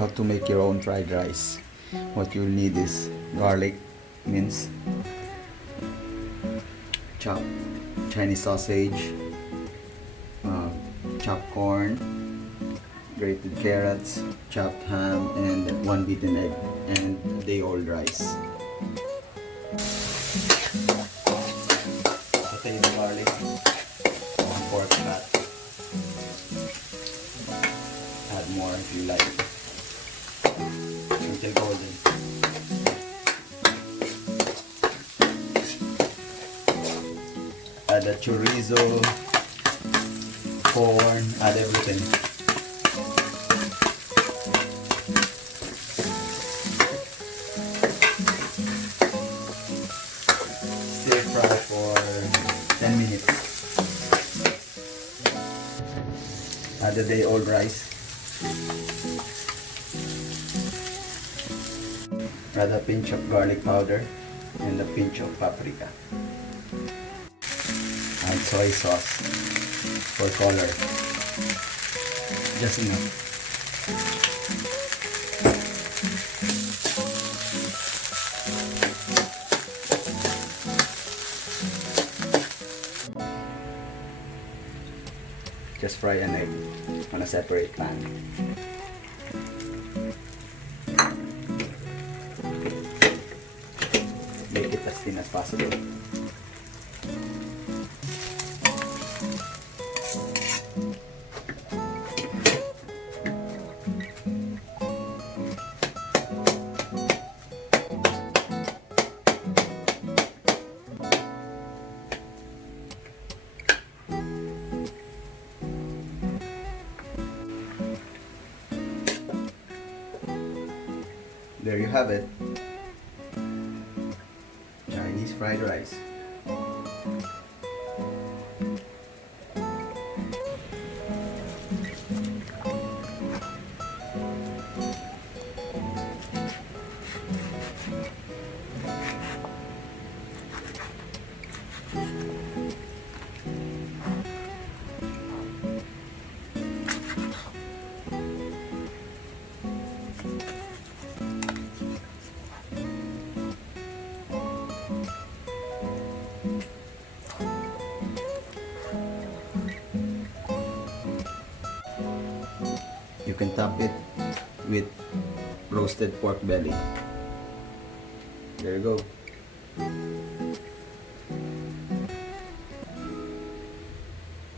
how to make your own fried rice. What you'll need is garlic, mince, chopped Chinese sausage, chopped corn, grated carrots, chopped ham, and one beaten egg, and day-old rice. Saute the garlic, one pork fat. Add more if you like, until golden. Add the chorizo, corn, add everything. Stir fry for 10 minutes. Add the day-old rice. Add a pinch of garlic powder and a pinch of paprika. Add soy sauce for color. Just enough. Just fry an egg on a separate pan. Make it as thin as possible. There you have it. Chinese fried rice. You can top it with roasted pork belly. There you go.